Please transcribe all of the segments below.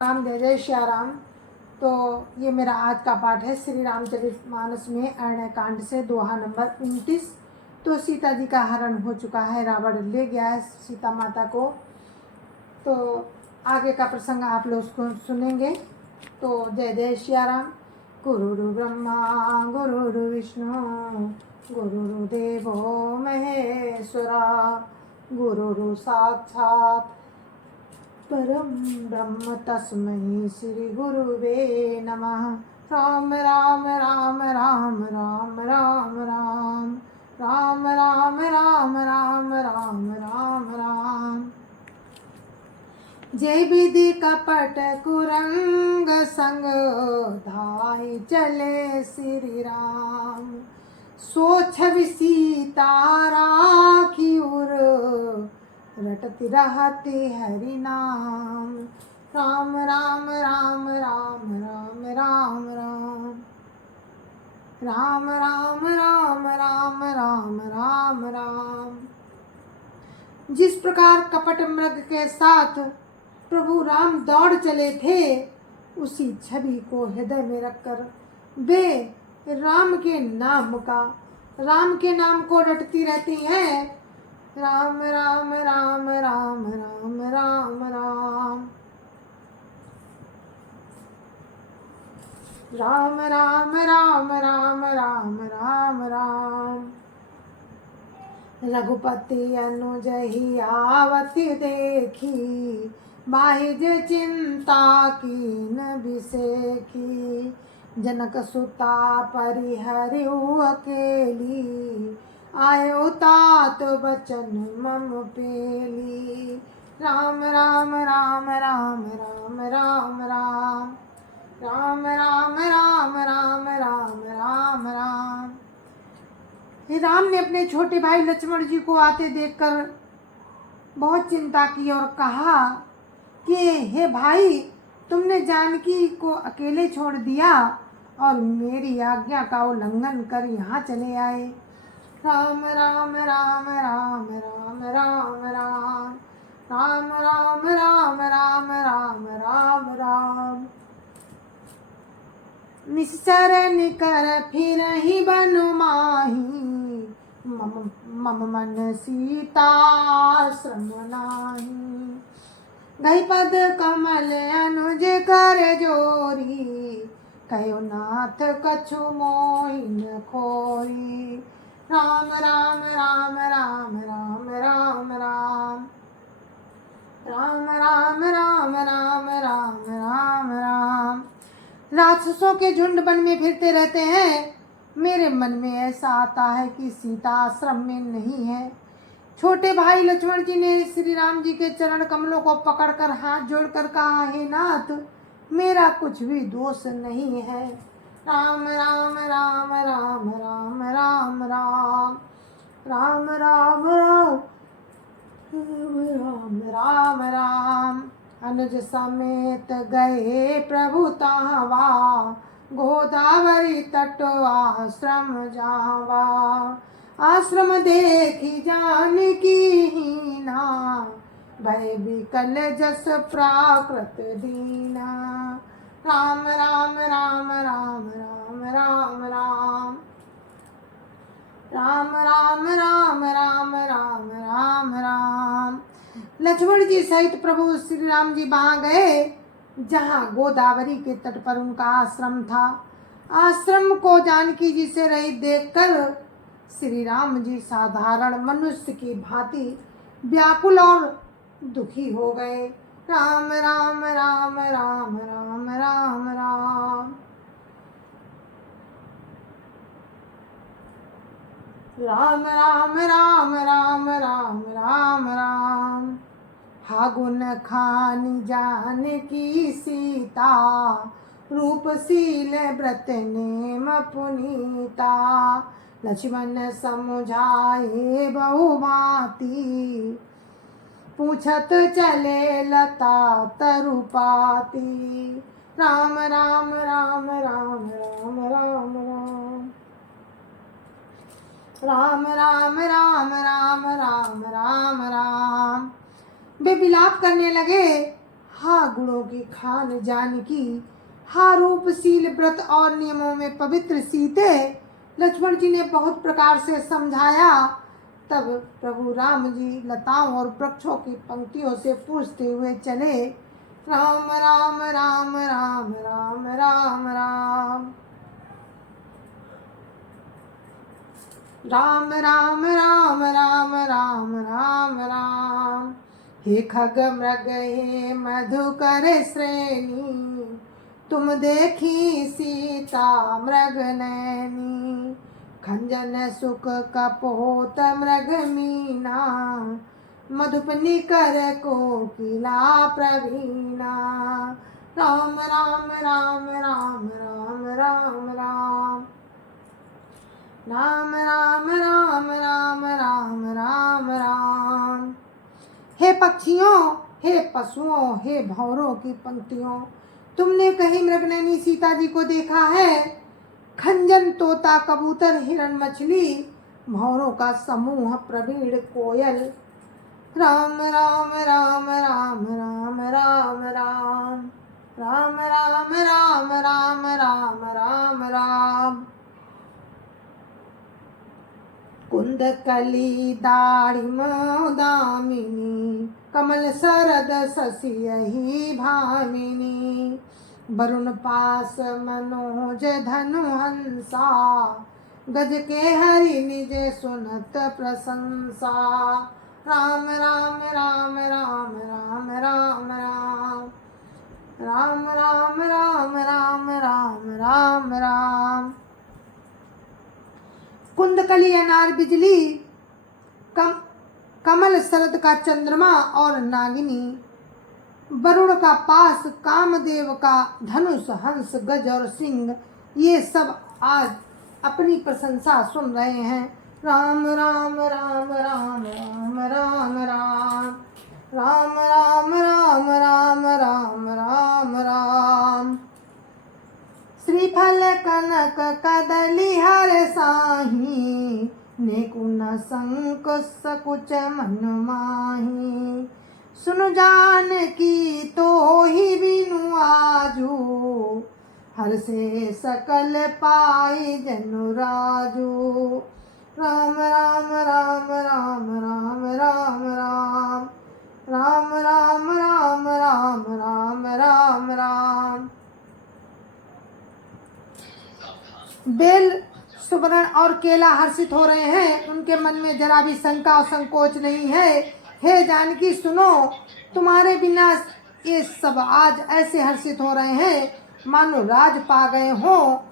राम जय जय श्री राम। तो ये मेरा आज का पाठ है श्री रामचरितमानस में अरण्य कांड से दोहा नंबर 29। तो सीता जी का हरण हो चुका है, रावण ले गया है सीता माता को। तो आगे का प्रसंग आप लोग उसको सुनेंगे। तो जय जय श्री राम। गुरुर् ब्रह्मा गुरुर् विष्णु गुरुर्देवो महेश्वरा गुरुर् साक्षात् परम ब्रह्म तस्मै श्री गुरुवे नमः। राम राम राम राम राम राम राम राम राम राम राम राम राम राम। जय विधि कपट कुरंग संग धाई चले श्री राम। सोच सीता राखी उर रटती रहती हरि नाम। राम राम राम राम राम राम राम राम राम राम राम राम राम राम। जिस प्रकार कपट मृग के साथ प्रभु राम दौड़ चले थे, उसी छवि को हृदय में रखकर वे राम के नाम को रटती रहती हैं। राम राम राम राम राम राम राम राम राम राम राम राम राम राम। रघुपति अनुज ही आवति देखी, बाहिज चिंता कीन बिसेखी। जनक सुता परिहरिउ अकेली, आयो तात बचन मम पेली। राम राम राम राम राम राम राम राम राम राम राम राम राम राम। राम ने अपने छोटे भाई लक्ष्मण जी को आते देखकर बहुत चिंता की और कहा कि हे भाई, तुमने जानकी को अकेले छोड़ दिया और मेरी आज्ञा का उल्लंघन कर यहाँ चले आए। राम राम राम राम राम राम राम राम राम राम राम राम राम राम। निश्चर निकर फिर ही बनु माही, मम मन सीता श्रम नाही। गई पद कमल अनुज कर जोरी, कयो नाथ कछु मोहि न खोई। राम राम राम राम राम राम राम राम राम राम राम राम राम राम। राक्षसों के झुंड वन में फिरते रहते हैं, मेरे मन में ऐसा आता है कि सीता आश्रम में नहीं है। छोटे भाई लक्ष्मण जी ने श्री राम जी के चरण कमलों को पकड़कर हाथ जोड़कर कहा, हे नाथ, मेरा कुछ भी दोष नहीं है। राम राम राम राम राम राम राम राम राम राम राम राम। अनुज समेत गए प्रभु तावा, गोदावरी तट आश्रम जावा। आश्रम देखी जानकी हीना, भय विकल जस प्राकृत दीना। राम राम राम राम राम राम राम राम राम राम राम राम राम राम। लक्ष्मण जी सहित प्रभु श्री राम जी वहाँ गए जहाँ गोदावरी के तट पर उनका आश्रम था। आश्रम को जानकी जी से रहित देखकर श्री राम जी साधारण मनुष्य की भांति व्याकुल और दुखी हो गए। राम राम राम राम राम राम राम राम राम राम राम राम राम राम। फागुन खानी जानकी सीता, रूपशील व्रत नेम पुनीता। लक्ष्मण समझाए बहु भांति, पूछत चले लता तरुपाती। राम राम राम राम राम राम राम राम राम राम राम राम राम राम। वे विलाप करने लगे, हा गुणों की खान जानकी, हा रूपशील व्रत और नियमों में पवित्र सीते। लक्ष्मण जी ने बहुत प्रकार से समझाया। तब प्रभु राम जी लताओं और वृक्षों की पंक्तियों से पूछते हुए चले, राम राम राम राम राम राम राम राम राम राम राम राम राम राम। हे खग मृग हे मधुकर श्रेणी, तुम देखी सीता मृग नैनी। खंजन सुख कपोत मृग मीना, मधुपनी कर कोकिला प्रवीणा। राम राम राम राम राम राम राम राम राम राम राम राम राम राम। हे पक्षियों, हे पशुओं, हे भंवरों की पंक्तियों, तुमने कहीं मृगनयनी सीता जी को देखा है? खंजन तोता कबूतर हिरण मछली, भंवरों का समूह प्रवीण कोयल। राम राम राम राम राम राम राम राम राम राम राम राम राम राम। कुंद कली दाड़िम दामिनी, कमल सरद शशियहि भामिनी। वरुण पास मनोज धनु हंसा, गज के हरि निज सुनत प्रशंसा। राम राम राम राम राम राम राम राम राम राम राम राम राम राम। कुंदकली अनार बिजली, कमल शरद का चंद्रमा और नागिनी, वरुण का पास, कामदेव का धनुष, हंस, गज और सिंह, ये सब आज अपनी प्रशंसा सुन रहे हैं। राम राम राम राम राम राम राम राम राम राम राम राम राम राम। श्रीफल कनक कदली हर साही, नेकुन संकुच सकुच मन माही। सुन जान की तो ही बिनु आजू, हर से सकल पाई जनु राजू। राम राम राम राम राम राम राम राम राम राम राम राम राम राम। बेल, सुवर्ण और केला हर्षित हो रहे हैं, उनके मन में जरा भी शंका और संकोच नहीं है। हे जानकी सुनो, तुम्हारे बिना ये सब आज ऐसे हर्षित हो रहे हैं मानो राज पा गए हो।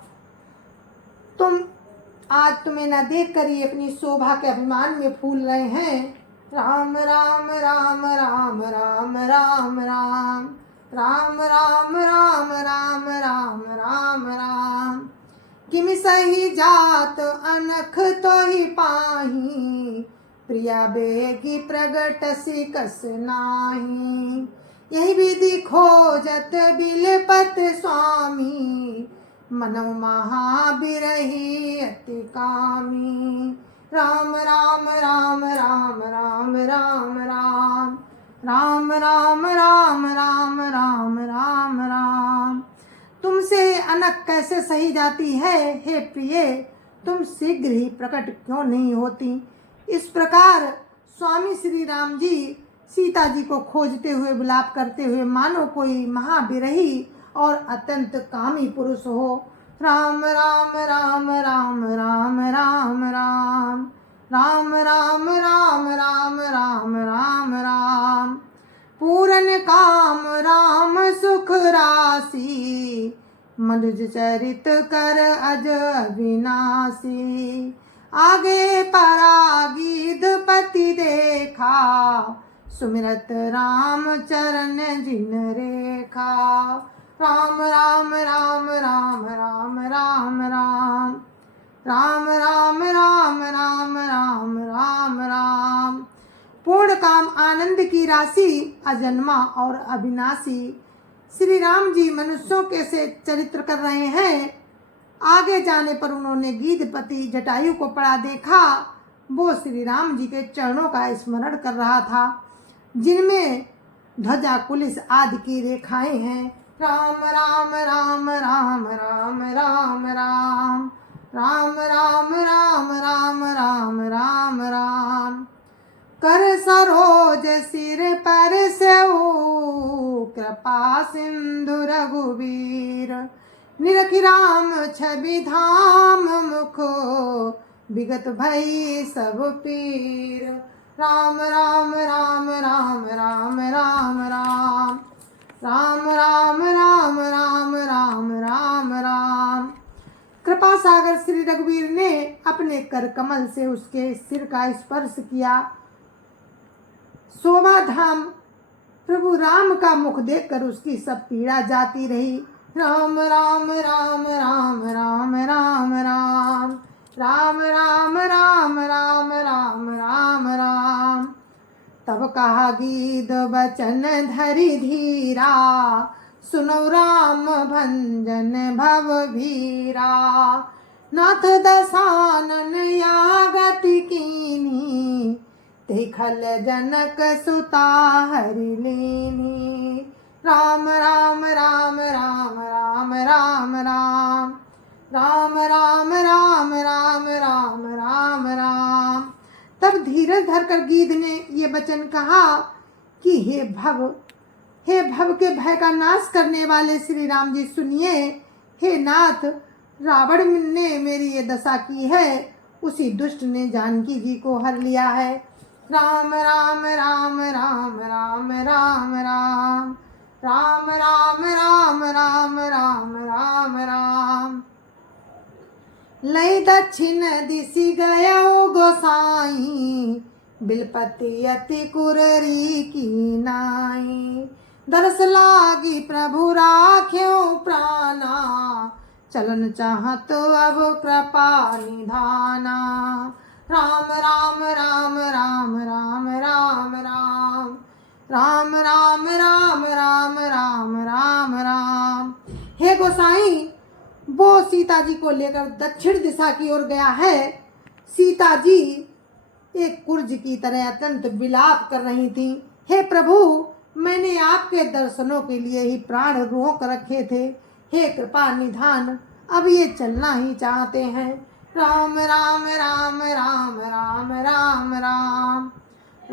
तुम्हें न देख कर ही अपनी शोभा के अभिमान में फूल रहे हैं। राम राम राम राम राम राम राम राम राम राम राम राम राम राम। किम सही जात अनख तो ही पाही, प्रिया बेगी प्रगट सिकस नाही। यही विधि खोजत बिलपत स्वामी, मनो महाबिरही अति कामी। राम राम राम राम राम राम राम राम राम राम राम राम राम राम। तुमसे अनक कैसे सही जाती है हे प्रिय, तुम शीघ्र ही प्रकट क्यों नहीं होती। इस प्रकार स्वामी श्री राम जी सीता जी को खोजते हुए विलाप करते हुए मानो कोई महाविरही और अत्यंत कामी पुरुष हो। राम राम राम राम राम राम राम राम राम राम राम राम राम राम। पूरन काम राम सुख राशि, मनुज चरित कर अज अविनाशी। आगे परागीध पति देखा, सुमिरत राम चरण जिन रेखा। राम राम राम राम राम राम राम राम राम राम राम राम राम राम। पूर्ण काम आनंद की राशि, अजन्मा और अविनाशी श्री राम जी मनुष्यों के से चरित्र कर रहे हैं। आगे जाने पर उन्होंने गीधपति जटायु को पड़ा देखा। वो श्री राम जी के चरणों का स्मरण कर रहा था, जिनमें ध्वजा पुलिस आदि की रेखाएं हैं। राम राम राम राम राम राम राम राम राम राम राम राम राम राम। कर सरोज सिर पर सेऊ कृपा सिंधु रघुवीर। निरखि राम छवि धाम मुख विगत भई सब पीर। राम राम राम राम राम राम राम राम राम राम राम राम राम राम। कृपा सागर श्री रघुवीर ने अपने कर कमल से उसके सिर का स्पर्श किया। शोभा धाम प्रभु राम का मुख देखकर उसकी सब पीड़ा जाती रही। राम राम राम राम राम राम राम राम राम राम राम राम राम राम। तब कहा गीत बचन धरि धीरा सुनो राम भंजन भव भीरा। नाथ दसानन यागति कीनी देखल जनक सुता हरि लीनी। राम राम राम राम राम राम राम राम राम राम राम राम राम राम। तब धीरज धरकर गीध ने ये वचन कहा कि हे भव के भय का नाश करने वाले श्री राम जी सुनिए। हे नाथ, रावण ने मेरी ये दशा की है, उसी दुष्ट ने जानकी जी को हर लिया है। राम राम राम राम राम राम राम राम राम राम राम राम राम राम। लय दक्षिण दिशि गयो गोसाई बिलपति अति कुररी की नाई। दरस लागी प्रभु राख्यो प्राणा चलन चाहत अब कृपा निधाना। राम राम राम राम राम राम राम राम राम राम राम राम राम राम। हे गोसाई, वो सीता जी को लेकर दक्षिण दिशा की ओर गया है। सीता जी एक कुर्ज की तरह अत्यंत विलाप कर रही थी। हे प्रभु, मैंने आपके दर्शनों के लिए ही प्राण रोक रखे थे। हे कृपा निधान, अब ये चलना ही चाहते हैं। राम राम राम राम राम राम राम राम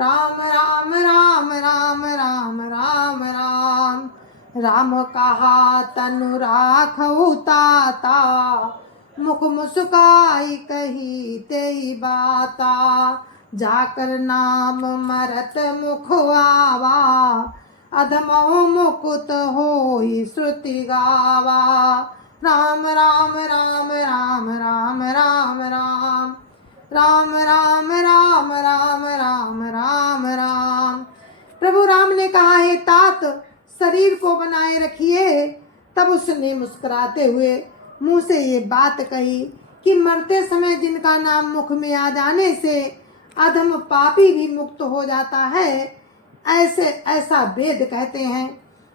राम राम राम राम राम राम। राम कहा तनु राखऊ ताता मुख मुस्काई कही तेई बाता। जाकर नाम मरत मुख आवा अधमो मुकुत होई श्रुति गावा। राम राम राम राम राम राम राम राम राम राम राम राम राम राम। प्रभु राम ने कहा, हे तात, शरीर को बनाए रखिए। तब उसने मुस्कुराते हुए मुंह से ये बात कही कि मरते समय जिनका नाम मुख में आ जाने से अधम पापी भी मुक्त हो जाता है, ऐसा वेद कहते हैं।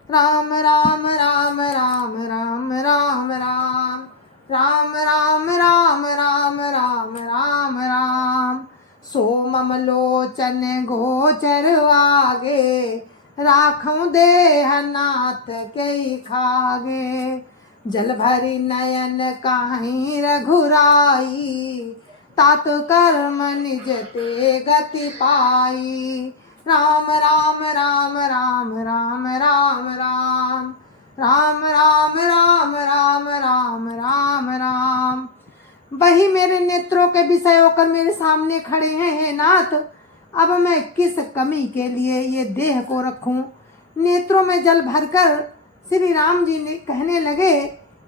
राम राम राम राम राम राम राम राम राम राम राम राम राम राम। सोमम लोचन गोचर आगे राखूं देह नाथ के खागे। जल भरी नयन काहीं रघुराई तात कर्म निज ते गति पाई। राम राम राम राम राम राम राम राम राम राम राम राम राम राम। वही मेरे नेत्रों के विषय होकर मेरे सामने खड़े हैं। हे नाथ, अब मैं किस कमी के लिए ये देह को रखूं। नेत्रों में जल भरकर श्री राम जी ने कहने लगे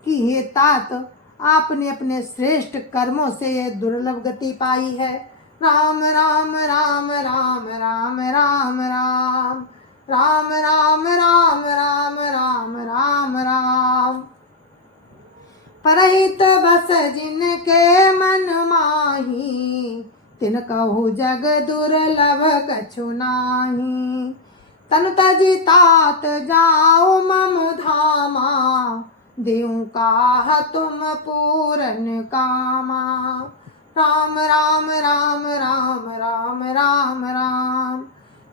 कि हे तात, आपने अपने श्रेष्ठ कर्मों से ये दुर्लभ गति पाई है। राम राम राम राम राम राम राम राम राम राम राम राम राम राम। परहित बस जिनके मन माही तिन कहु जग दुर्लभ कछु नाही। तन तजि तात जाओ मम धामा देऊं काह तुम पूरन कामा। राम राम राम राम राम राम राम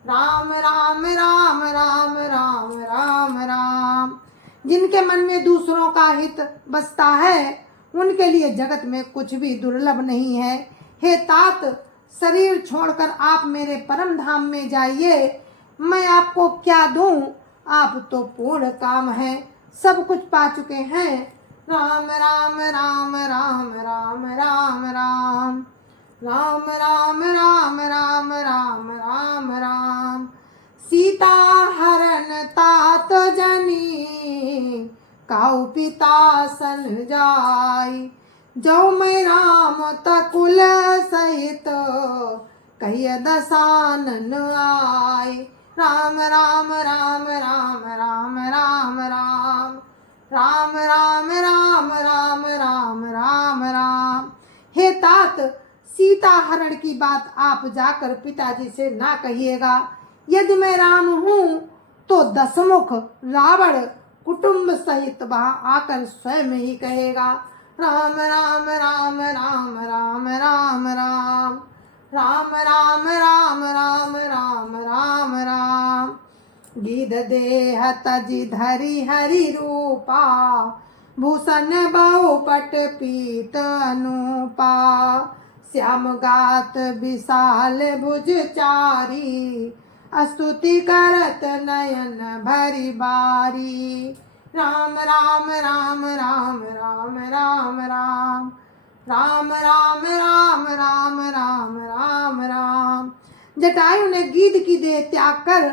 राम राम राम राम राम राम राम। जिनके मन में दूसरों का हित बसता है उनके लिए जगत में कुछ भी दुर्लभ नहीं है। हे तात, शरीर छोड़कर आप मेरे परम धाम में जाइए। मैं आपको क्या दूं, आप तो पूर्ण काम है, सब कुछ पा चुके हैं। राम राम राम राम राम राम राम राम राम राम राम राम राम राम। सीता हरण तात जनी काऊ पिता सन जाई। जो मैं राम तकुल सहित कहिय दसानन आई। राम राम राम राम राम राम राम राम राम राम राम राम राम राम। हे तात, सीता हरण की बात आप जाकर पिताजी से ना कहिएगा। यदि मैं राम हूँ तो दसमुख रावण कुटुंब सहित वहां आकर स्वयं ही कहेगा। राम राम राम राम राम राम राम राम राम राम राम राम राम राम। गिध देह तजि धरि हरि रूपा भूषण बहुपट पीत अनुपा। श्याम गात विशाल भुज चारी स्तुति करत नयन भरि बारी। राम राम राम राम राम राम राम राम राम राम राम राम राम राम। जटायु ने गीध की देह त्याग कर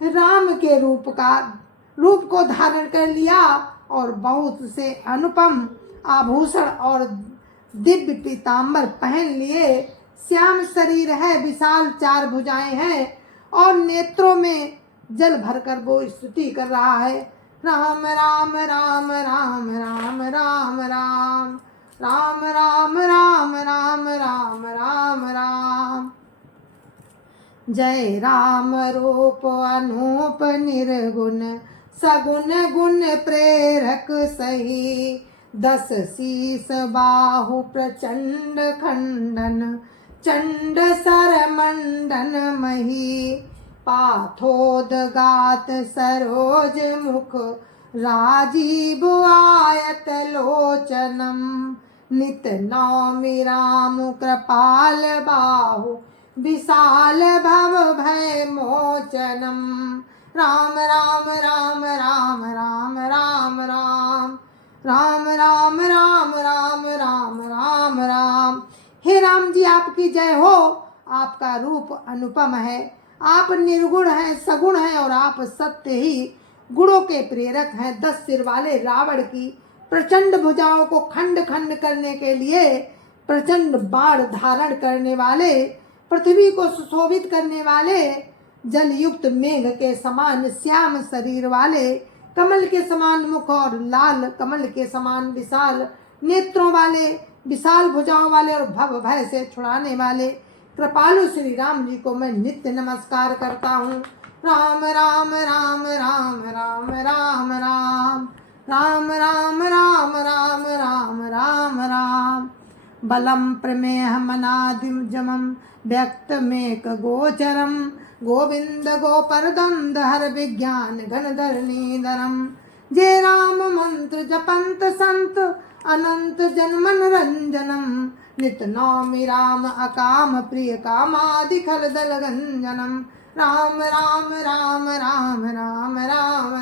राम के रूप को धारण कर लिया और बहुत से अनुपम आभूषण और दिव्य पीताम्बर पहन लिए। श्याम शरीर है, विशाल चार भुजाएं हैं और नेत्रों में जल भरकर वो स्तुति कर रहा है। राम राम राम राम राम राम राम राम राम राम राम राम राम राम। जय राम रूप अनूप निर्गुण सगुण गुण प्रेरक सही। 10 शीस बाहु प्रचंड खंडन चंड सर मंडन मही। पाथोदगात सरोज मुख राजीव आयत लोचनम। नित नौमि राम कृपाल बाहु विशाल भव भय मोचनम। राम राम राम राम राम राम राम राम राम राम राम राम राम राम। हे राम जी, आपकी जय हो। आपका रूप अनुपम है, आप निर्गुण हैं, सगुण हैं और आप सत्य ही गुणों के प्रेरक हैं। 10 सिर वाले रावण की प्रचंड भुजाओं को खंड खंड करने के लिए प्रचंड बाण धारण करने वाले, पृथ्वी को सुशोभित करने वाले, जल युक्त मेघ के समान श्याम शरीर वाले, कमल के समान मुख और लाल कमल के समान विशाल नेत्रों वाले, विशाल भुजाओं वाले और भव भय से छुड़ाने वाले कृपालु श्री राम जी को मैं नित्य नमस्कार करता हूँ। राम राम राम राम राम राम राम राम राम राम राम राम राम राम। बलम प्रमेह मनादिम जमम व्यक्तमेक गोचरम। गोविंद गोपरदंद हर विज्ञान घनधरणीधरम। जय राम मंत्र जपंत संत अनंत जन्मन रंजनम। नित नौमि राम अकाम प्रिय कामादि खल दल गंजनम। राम राम राम राम राम राम राम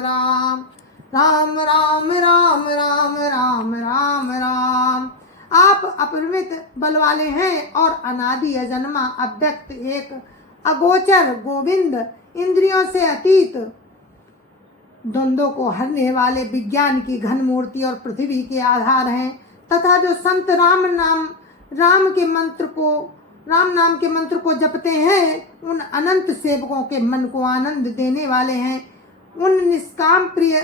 राम राम राम राम राम राम राम। आप अपरिमित बल वाले हैं और अनादि अजन्मा अव्यक्त एक अगोचर गोविंद, इंद्रियों से अतीत, द्वंद्वों को हरने वाले, विज्ञान की घन मूर्ति और पृथ्वी के आधार हैं। तथा जो संत राम नाम के मंत्र को जपते हैं उन अनंत सेवकों के मन को आनंद देने वाले हैं। उन निष्काम प्रिय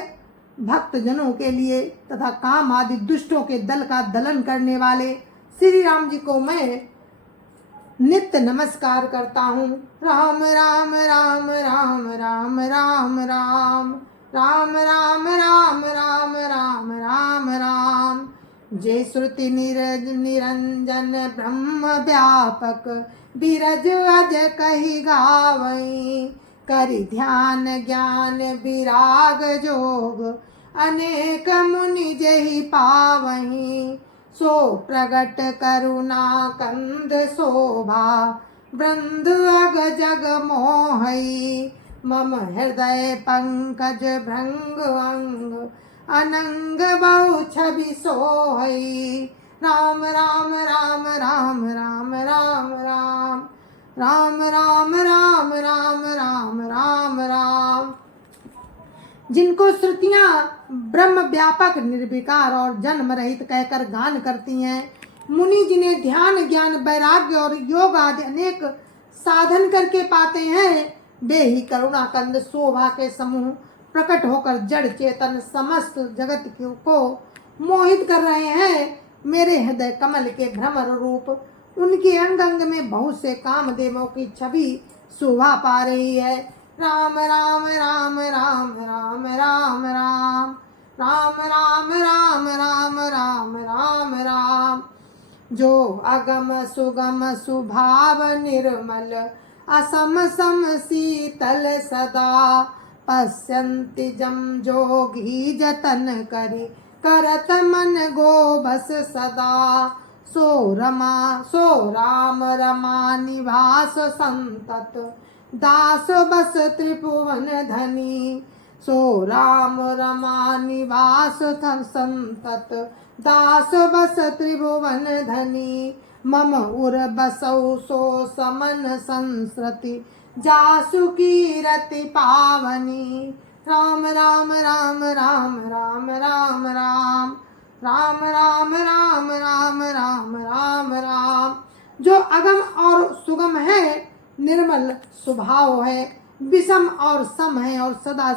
भक्त जनों के लिए तथा काम आदि दुष्टों के दल का दलन करने वाले श्री राम जी को मैं नित्य नमस्कार करता हूँ। राम राम राम राम राम राम राम राम राम राम राम राम राम राम। जय श्रुति निरंजन ब्रह्म व्यापक बीरज अज कही गावई, करि ध्यान ज्ञान विराग जोग, अनेक मुनि जेहि पावहीं, सो प्रगट करुणा कंद शोभा, वृंद अग जग मोहई, मम हृदय पंकज भृंग अंग, अनंग बहु छवि सोहई। राम राम राम राम राम राम राम राम राम राम राम राम राम राम। जिनको श्रुतियां ब्रह्म व्यापक निर्विकार और जन्म रहित कहकर गान करती हैं, मुनि जिन्हें ध्यान ज्ञान वैराग्य और योग आदि अनेक साधन करके पाते हैं, वे ही करुणा कंद शोभा के समूह प्रकट होकर जड़ चेतन समस्त जगत को मोहित कर रहे हैं। मेरे हृदय कमल के भ्रमर रूप उनके अंग अंग में बहुत से कामदेवों की छवि शोभा पा रही है। राम राम राम राम राम राम राम राम राम राम राम राम राम राम। जो अगम सुगम सुभाव निर्मल, असम सम शीतल सदा, पश्यन्ति जम जोगी जतन करि, करत मन गोबस सदा। सो राम रमा निवास संतत, दास बस त्रिभुवन धनी। सो राम रमा निवास संतत, दास बस त्रिभुवन धनी। मम उर बसौ सो समन संस्कृति, जासु कीरति पावनी। राम राम राम राम राम राम राम राम राम राम राम राम राम राम। जो अगम और सुगम है, निर्मल स्वभाव है, विषम और सम है और सदा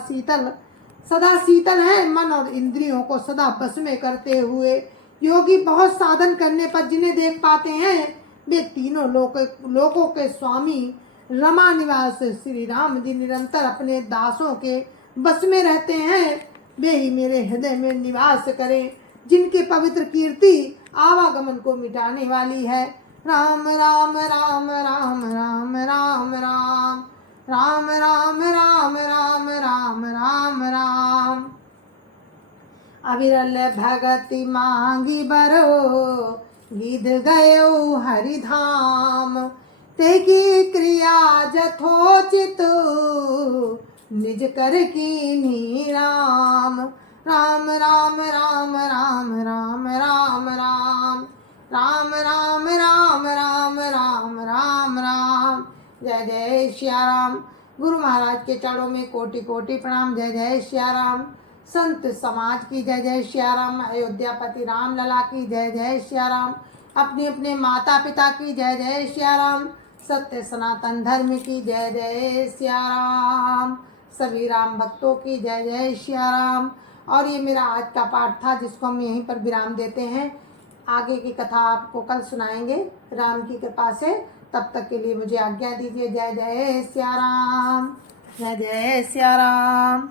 शीतल है। मन और इंद्रियों को सदा बस में करते हुए योगी बहुत साधन करने पर जिन्हें देख पाते हैं, वे तीनों लोकों के स्वामी रमा निवास श्री राम जी निरंतर अपने दासों के बस में रहते हैं। वे ही मेरे हृदय में निवास करें, जिनके पवित्र कीर्ति आवागमन को मिटाने वाली है। राम राम राम राम राम राम राम राम राम राम राम राम राम राम। अविरल भगति मांगी बरो, गिध गयो हरिधाम। तेगी क्रिया जथोचित, निज कर कीन्ही राम। राम राम राम राम राम राम राम राम राम राम राम राम राम राम। जय जय श्या राम। गुरु महाराज के चरणों में कोटि कोटि प्रणाम। जय जय श्या राम। संत समाज की जय जय श्या राम। अयोध्यापति राम लला की जय जय श्या राम। अपने अपने माता पिता की जय जय श्या राम। सत्य सनातन धर्म की जय जय श्या राम। सभी राम भक्तों की जय जय श्या राम। और ये मेरा आज का पाठ था, जिसको हम यहीं पर विराम देते हैं। आगे की कथा आपको कल सुनाएंगे राम की कृपा से। तब तक के लिए मुझे आज्ञा दीजिए। जय जय श्या राम। जय जय श्या राम।